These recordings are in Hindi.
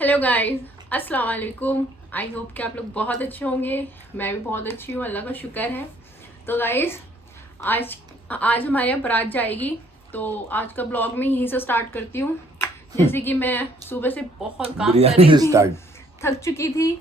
हेलो गाइस, अस्सलाम वालेकुम। आई होप कि आप लोग बहुत अच्छे होंगे। मैं भी बहुत अच्छी हूँ, अल्लाह का शुक्र है। तो गाइस आज हमारे यहाँ बारात जाएगी, तो आज का ब्लॉग में यहीं से स्टार्ट करती हूँ। जैसे कि मैं सुबह से बहुत काम कर रही थी, थक चुकी थी,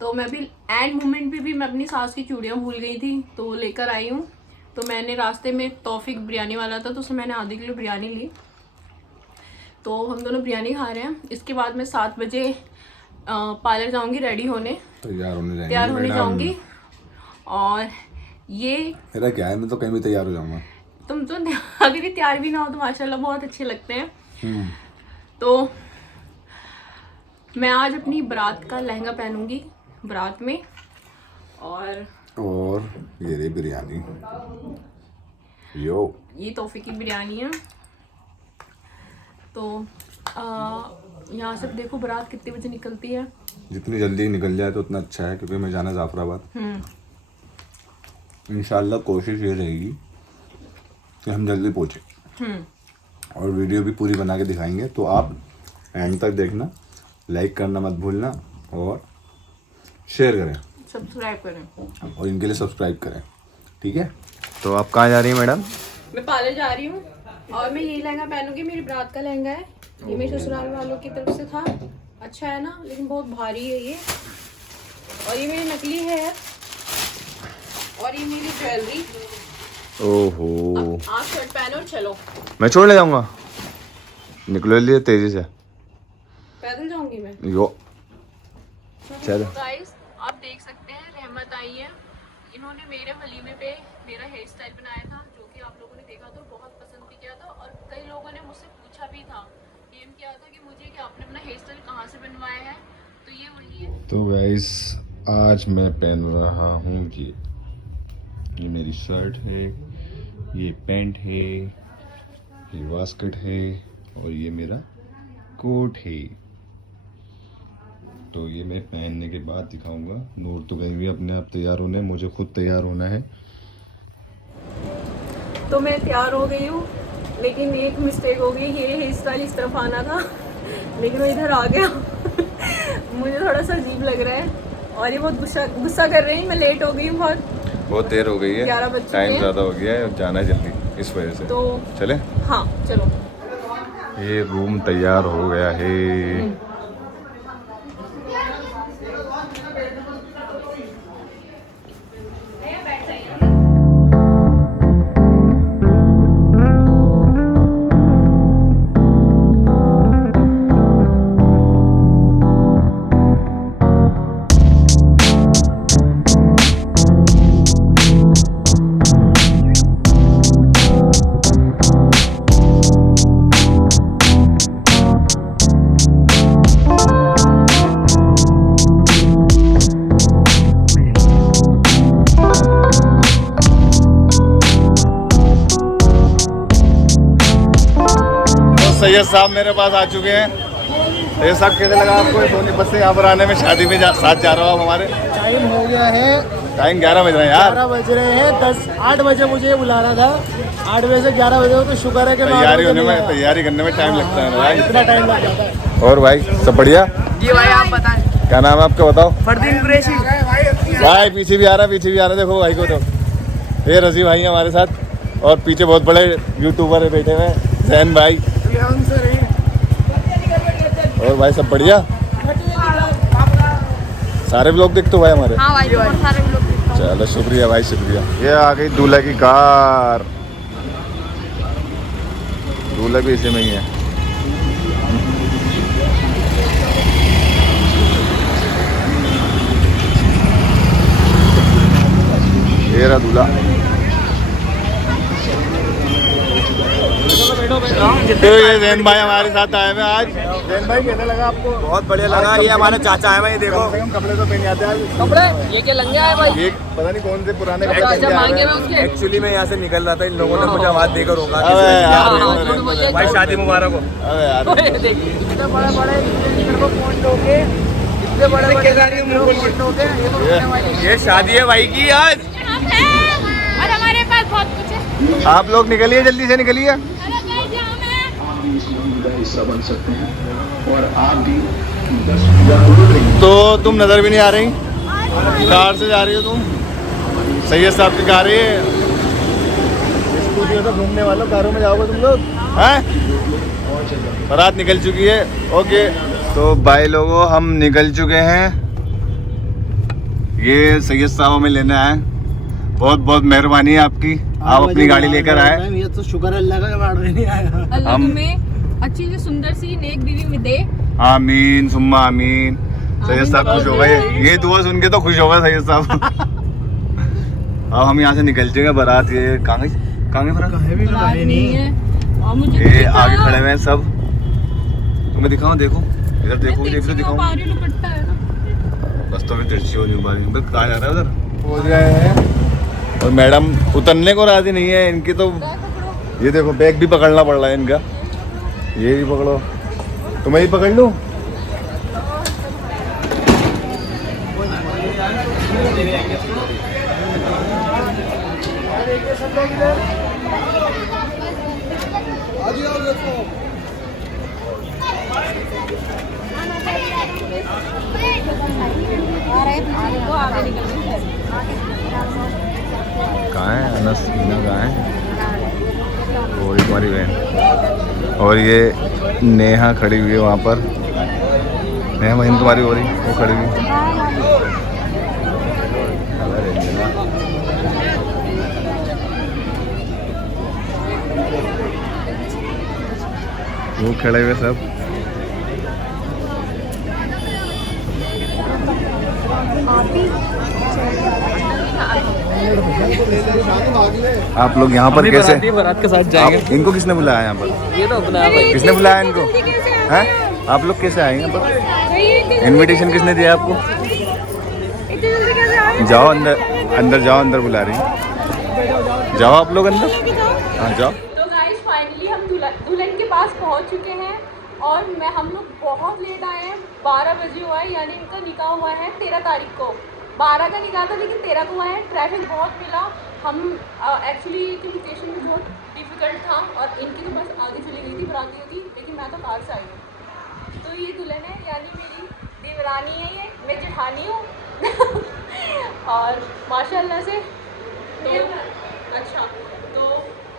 तो मैं अभी एंड मोमेंट पे भी मैं अपनी सास की चूड़ियाँ भूल गई थी, तो वो लेकर आई हूँ। तो मैंने रास्ते में तौफीक बिरयानी वाला था, तो उससे मैंने आधे किलो बिरयानी ली। तो हम दोनों बिरयानी खा रहे हैं। इसके बाद मैं 7 बजे पार्लर जाऊंगी, रेडी होने, तैयार होने जाऊंगी। और ये मेरा क्या है, मैं तो कहीं भी तैयार हो जाऊंगा। तुम तो अगर भी तैयार भी ना हो तो माशाल्लाह बहुत अच्छे लगते हैं। तो मैं आज अपनी बारात का लहंगा पहनूंगी बारात में। और ये रही बिरयानी, ये तोहफे की बिरयानी है। तो यहाँ से देखो बारात कितने बजे निकलती है। जितनी जल्दी निकल जाए तो उतना अच्छा है, क्योंकि मैं जाना जाफराबाद। इंशाल्लाह कोशिश ये रहेगी कि हम जल्दी पहुँचे, और वीडियो भी पूरी बना के दिखाएंगे। तो आप एंड तक देखना, लाइक करना मत भूलना, और शेयर करें, सब्सक्राइब करें, और इनके लिए सब्सक्राइब करें, ठीक है। तो आप कहाँ जा रही हैं मैडम? मैं पार्लर जा रही हूँ, और मैं यही लहंगा पहनूंगी। मेरी बारात का लहंगा है, ये मेरे ससुराल वालों की तरफ से था। अच्छा है ना, लेकिन बहुत भारी है ये। और ये मेरी नकली है, और ये मेरी ज्वेलरी। ओहो, आप शर्ट पहनो, चलो। मैं छोड़ ले जाऊंगा, निकलो लिए तेजी से। पैदल जाऊंगी मैं। यो चलो। गाइस, आप देख सकते हैं रहमत आई है। इन्होंने मेरे वलीमे पे मेरा हेयर स्टाइल बनाया था, जो कि आप लोगों ने देखा तो बहुत पसंद भी किया था। और कई लोगों ने मुझसे पूछा भी था, डीएम किया था कि मुझे कि आपने अपना हेयर स्टाइल कहाँ से बनवाया है। तो ये वही है। तो गाइस, आज मैं पहन रहा हूँ ये मेरी शर्ट है, ये पैंट है, ये वास्कट है, और ये मेरा कोट है। तो ये मैं पहनने के बाद दिखाऊंगा। नूर तो गई हुई अपने आप तैयार होने, मुझे खुद तैयार होना है। तो मैं तैयार हो गई हूँ, लेकिन एक मिस्टेक हो गई। ये हेयर स्टाइल इस तरफ आना था, लेकिन वो इधर आ गया। मुझे थोड़ा सा अजीब लग रहा है, और ये बहुत गुस्सा कर रहे हैं। मैं लेट हो गई हूँ, बहुत देर हो गई है, 11 बज चुके हैं। टाइम ज़्यादा हो गया है, जाना है जल्दी, इस वजह से। तो चले? हाँ चलो। ये रूम तैयार हो गया है। सैयद साहब मेरे पास आ चुके हैं। सैयद साहब कैसे लगा आपको सोनीपत से यहाँ पर आने में? शादी में साथ जा रहा हूँ हमारे। टाइम हो गया है, टाइम 11 बज रहे हैं यार। 11 बज रहे हैं। 8 बजे मुझे बुलाना था, 8 बजे से 11 बजे हो, तो शुक्र है कि तैयारी करने में टाइम लगता है भाई, इतना टाइम लग जाता है। और भाई सब बढ़िया? जी भाई, आप बताएं। क्या नाम है आपका, बताओ? फरदीन कुरैशी। भाई पीछे भी आ रहा है, देखो भाई को। तो ये रजी भाई हमारे साथ, और पीछे बहुत बड़े यूट्यूबर बैठे हुए हैं, जैन भाई। और भाई सब बढ़िया? सारे ब्लॉग देखते हो भाई हमारे? हाँ भाई, सारे लोग। चलो शुक्रिया भाई, शुक्रिया। ये आ गई दूल्हा की कार, दूल्हा भी इसी में ही है। ये रहा दूल्हा। तो ये जैन भाई हमारे साथ आए हैं आज। जैन भाई कैसा लगा आपको? बहुत बढ़िया लगा। ये हमारे चाचा है भाई, देखो कपड़े तो पहन जाते हैं। कपड़े ये क्या लंगे आए भाई? ये पता नहीं कौन से पुराने कपड़े मांगे में उसके। एक्चुअली मैं यहाँ से निकल रहा था, इन लोगों ने मुझे आवाज देकर रोका। भाई शादी मुबारक हो। अबे यार, इतने बड़े बड़े पॉइंट हो गए, इतने बड़े पॉइंट हो गए। ये शादी है भाई की आज, और हमारे पास बहुत कुछ है। आप लोग निकलिए, जल्दी से निकलिए। हेलो गाइस, यहाँ मैं पसंदीदा हिस्सा बन सकते हैं और आप भी 10 बीघा। तो तुम नज़र भी नहीं आ रही, कार से जा रही हो तुम। सैयद साहब की कार है, स्कूटी में तो घूमने वालों, कारों में जाओगे तुम लोग हैं। बारात निकल चुकी है। ओके तो भाई लोगों हम निकल चुके हैं। ये सैयद साहब हमें लेने आए, बहुत बहुत मेहरबानी है आपकी, आप अपनी गाड़ी लेकर आए। ये तो शुक्र अल्लाह का बाढ़ नहीं आया। अल्लाह तुम्हें अच्छी सी सुंदर सी नेक बीवी में दे। आमीन सुम्मा आमीन। सैयद साहब खुश हो गए, ये दुआ सुन के तो खुश हो गए सैयद साहब। अब हम यहाँ से निकल जाएंगे। बारात ये कहाँ गई बारात? नहीं है और मुझे ये आगे खड़े हुए हैं सब। तुम्हें दिखाऊं, देखो इधर देखो, दिखाऊं दुपट्टा है ना। बस तो अभी तिरछी होनी बस कहा जा रहा है उधर हो गए हैं। और मैडम उतरने को राजी नहीं है इनकी, तो ये देखो बैग भी पकड़ना पड़ रहा है इनका। ये भी पकड़ो, तुम्हें ही पकड़ लूं। कहाँ है अनस, हीना कहाँ है? और तुम्हारी बहन, और ये नेहा खड़ी हुई है वहाँ पर। नेहा बहन तुम्हारी हो रही, वो खड़ी हुई। वो खड़े हुए सब। आप लोग यहाँ पर कैसे? बारात के साथ जाएंगे। इनको किसने बुलाया यहाँ पर? ये तो अपना भाई। किसने बुलाया इनको? हैं? आप लोग कैसे आए यहाँ पर? इनविटेशन किसने दिया आपको? जाओ अंदर, अंदर जाओ, अंदर बुला रही। जाओ आप लोग अंदर, हाँ जाओ। तो गाइस फाइनली हम दुल्हन के पास पहुंच चुके हैं और हम लोग बहुत लेट आए हैं। 12 बजे हुआ है, यानी इनका निकाह हुआ है 13 तारीख को। 12 का निकाह था लेकिन 13 को हुआ है। ट्रैफिक बहुत मिला। हम एक्चुअली कम्युनिकेशन में बहुत डिफ़िकल्ट था और इनकी तो बस आगे चली गई थी बरातियों की, लेकिन मैं तो कार से आई हूँ। तो ये दुल्हन है, यानी मेरी देवरानी है, ये मैं जेठानी हूँ। और माशाल्लाह से तो अच्छा, तो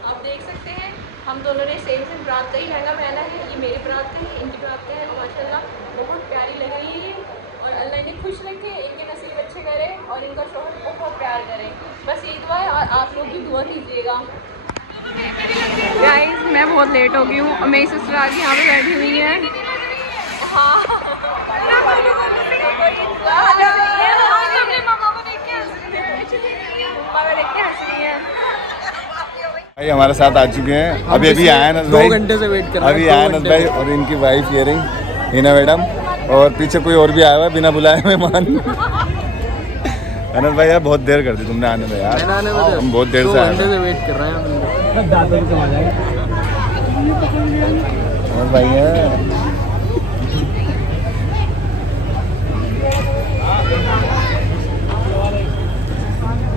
आप देख सकते हैं हम दोनों ने सेम बरात का ही लहंगा पहना है। ये मेरी बरात का है, इनकी बरात का है और माशाल्लाह बहुत प्यारी लग रही है ये। और अल्लाह इन्हें खुश रखे, इनके नसीब अच्छे करे और इनका शौहर बहुत प्यार करे। बस यही दुआ है और आप लोग भी दुआ कीजिएगा। गाइस मैं बहुत लेट हो गई हूँ और मेरी सिस्टर आज यहाँ पे बैठी हुई है। भाई हमारे साथ आ चुके हैं। अभी अभी आया अनस भाई, 2 घंटे से वेट कर रहे हैं। अभी आया अनस भाई और इनकी वाइफ हियरिंग हीना मैडम, और पीछे कोई और भी आया हुआ है बिना बुलाए मेहमान। अनस भाई यार बहुत देर कर दी तुमने आने में यार, हम बहुत देर से आए हैं। वेट कर रहे हैं अनस भाई है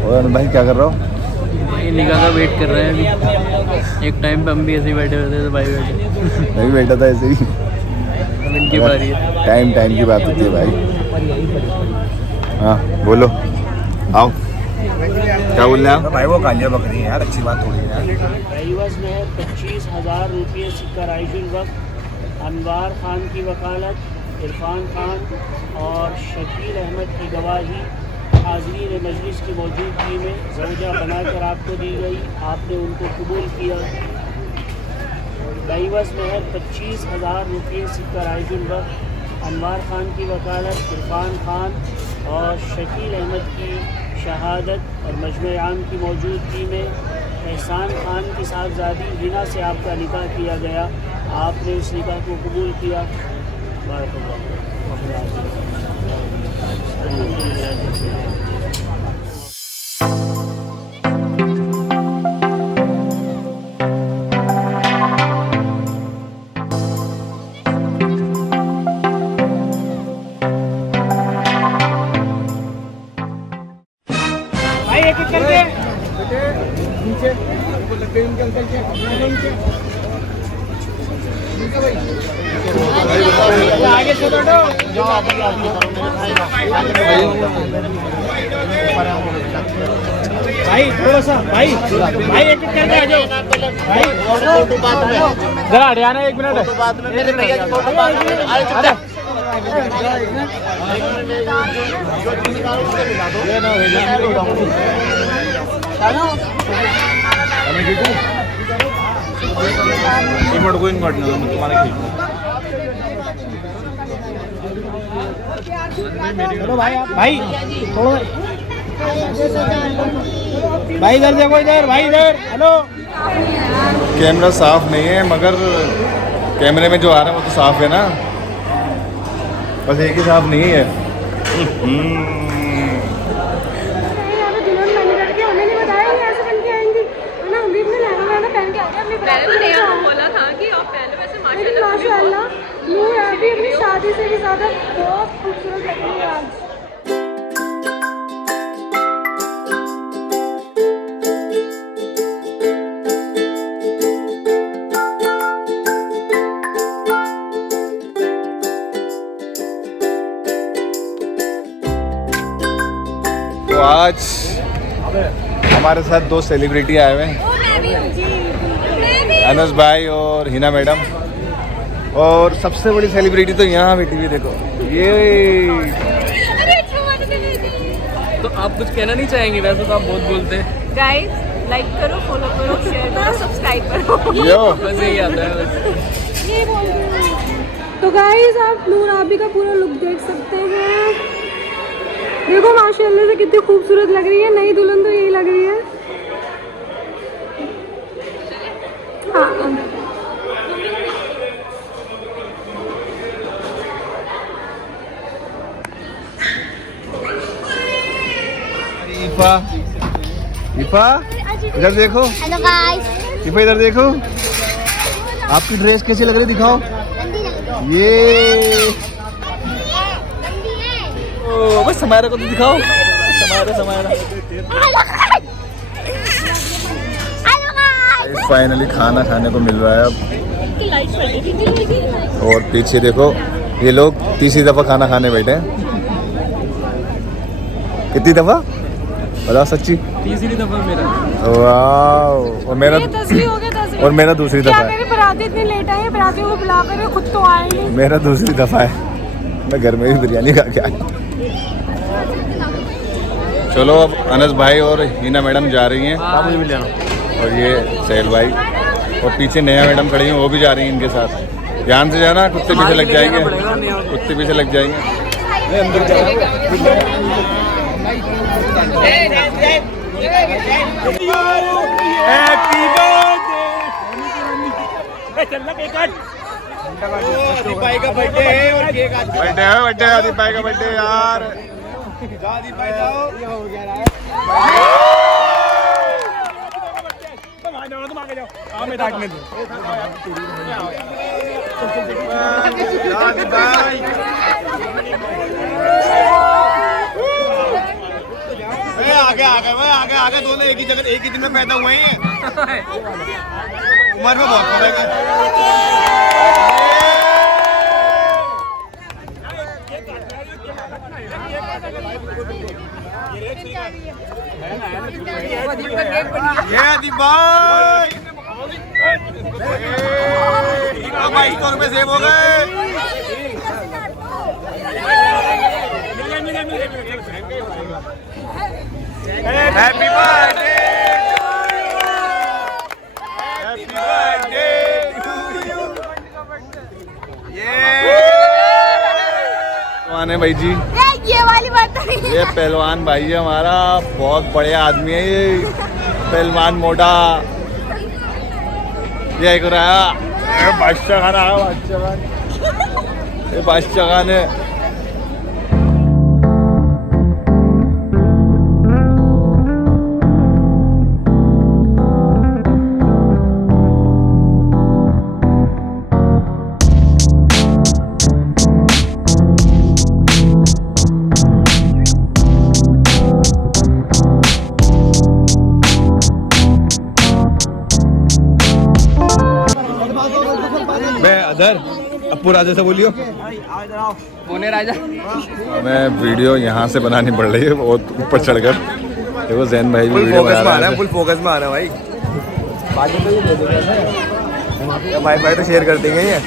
और अनस भाई क्या कर रहा हो? भाई निकाह का वेट कर रहे हैं अभी। एक टाइम पे हम भी ऐसे ही बैठे हुए थे, तो भाई बैठे। मैं भी बैठा था ऐसे ही। अब इनकी बारी है। टाइम की बात होती है भाई। हाँ बोलो, आओ क्या बोल रहे हैं आप? भाई वो कालिया बकरी है यार, अच्छी बात थोड़ी है यार। ड्राइवर्स में 25,000 रुपये सिक्का राइजुल वक्त अनवार खान की वकालत, इरफान खान और शकील अहमद की गवाही हाज़रीन मजलिस की मौजूदगी में ज़ौजा बनाकर आपको दी गई। आपने उनको कबूल किया। ड्राइवर्स में 25,000 रुपये सिक्का राइजुल वक्त अनवार खान की वकालत, इरफान खान और शकील अहमद की शहादत और मजमे आम की मौजूदगी में एहसान खान की साहबजादी हिना से आपका निकाह किया गया। आपने इस निकाह को कबूल किया। भाई एक एक करके नीचे लग गए उनके अंकल के। आगे से बैठो। भाई थोड़ा सा भाई एक एक करके आ जाओ भाई। जरा हरियाणा 1 मिनट। चलो भाई थोड़ा भाई इधर देखो, इधर भाई इधर। हेलो। कैमरा साफ नहीं है, मगर कैमरे में जो आ रहा है वो तो साफ है ना, बस एक ही साफ नहीं है। बोला था कि आप पहले वैसे माशाल्लाह नूर अभी अपनी शादी से भी ज्यादा बहुत खूबसूरत लग रही है आज। तो आज हमारे साथ 2 सेलिब्रिटी आए हुए हैं, अनस भाई और हिना मैडम। और सबसे बड़ी सेलिब्रिटी तो यहाँ बैठी हुई, देखो ये। तो आप कुछ कहना नहीं चाहेंगे? वैसे तो आप बहुत बोलते हैं। गाइस लाइक करो, फॉलो करो, शेयर करो, सब्सक्राइब करो। यो बस यही आता है बस। ये बोल रही हूँ। तो गाइस आप नूर आबी का पूरा लुक देख सकते हैं। देखो माशाल्लाह से कितनी खूबसूरत लग रही है। नई दुल्हन तो यही लग रही है। हाँ इफा इधर देखो। Hello guys. इफा इधर देखो, आपकी ड्रेस कैसी लग रही, दिखाओ। ये ओ बस समायरा को तो दिखाओ। समायरा फाइनली खाना खाने को मिल रहा है अब। और पीछे देखो ये लोग तीसरी दफा खाना खाने बैठे हैं। कितनी दफा बताओ सच्ची? तीसरी दफा मेरा। वाह। और मेरा और मेरा दूसरी दफा है। मेरे बराती इतने लेट आए, बरातियों को बुला कर खुद तो आए नहीं। मेरा दूसरी दफा है, मैं घर में भी बिरयानी खा के आया। चलो अब अनस भाई और हिना मैडम जा रही हैं, और ये सहेल भाई, और पीछे नया मैडम खड़ी हैं, वो भी जा रही हैं इनके साथ। ध्यान से जाना, कुत्ते पीछे लग जाएंगे, कुत्ते पीछे लग जाएंगे। अंदर भाई का बर्थडे है और केक आज बर्थडे आदिप भाई का बर्थडे यार। आदिप भाई जाओ, ये हो गया है। तुम आगे जाओ, हाँ मैं डांटने दो। आदिप भाई आगे दोनों एक ही जगह एक ही दिन में पैदा हुए हैं। उम्र में बहुत फर्क है। ये आदिप भाई, ₹2200 सेव हो गए। Happy birthday to you. पहलवान है भाई जी, ये वाली बात नहीं। ये पहलवान भाई है हमारा, बहुत बढ़िया आदमी है ये पहलवान मोटा। ये एक रहा बादशाह खाना, ये बादशाह खान है। अपू राजा से बोलियो। मोने राजा। हमें वीडियो यहाँ से बनानी पड़ रही है बहुत ऊपर चढ़कर। देखो जैन भाई भी वीडियो बना रहा है। फुल फोकस में आ रहा है भाई। भाई तो शेयर कर देंगे ये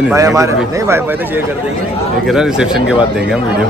नहीं भाई हमारे देंगे नहीं भाई तो शेयर कर देंगे। ये कह रहा रिसेप्शन के बाद देंगे हम वीडियो।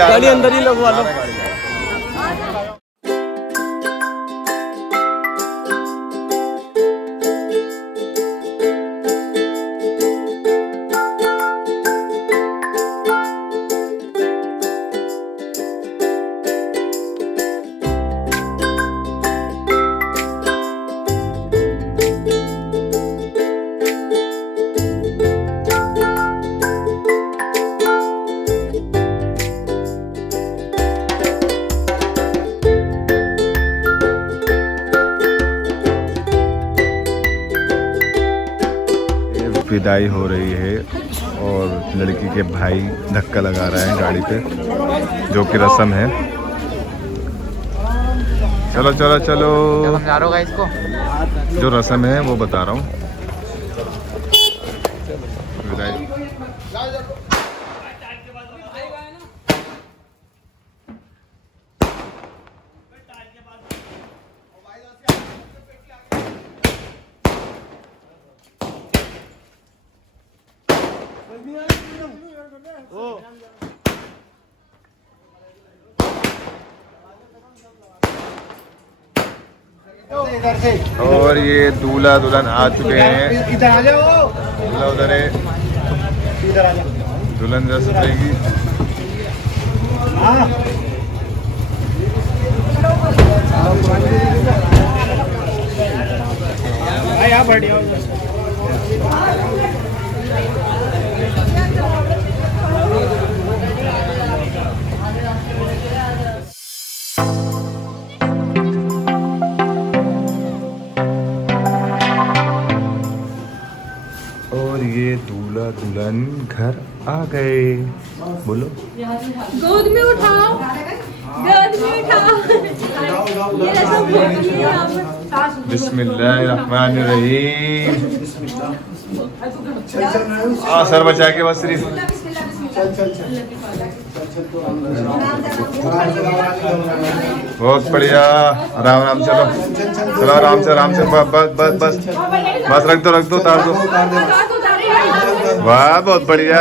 गाड़ी अंदर ही लगवा लो। विदाई हो रही है और लड़की के भाई धक्का लगा रहा है गाड़ी पे, जो कि रस्म है। चलो चलो चलो, समझा रहा होगा इसको। जो रस्म है वो बता रहा हूँ। विदाई। और ये दूल्हा दुल्हन आ चुके हैं। इधर आ जाओ। दूल्हा उधर है, इधर आ जाओ। दुल्हन रस देगी। यहाँ बढ़िया। और ये दूल्हा दुल्हन घर आ गए। बोलो। गोद में उठाओ, गोद में उठाओ। ये रस्म होती है यहाँ पर। बिस्मिल्लाहिर्रहमानिर्रहीम। सर बचा के बस सिर्फ। बहुत बढ़िया। आराम आराम चलो, चलो आराम से बस बस बस बस रख दो उतार दो। वाह बहुत बढ़िया।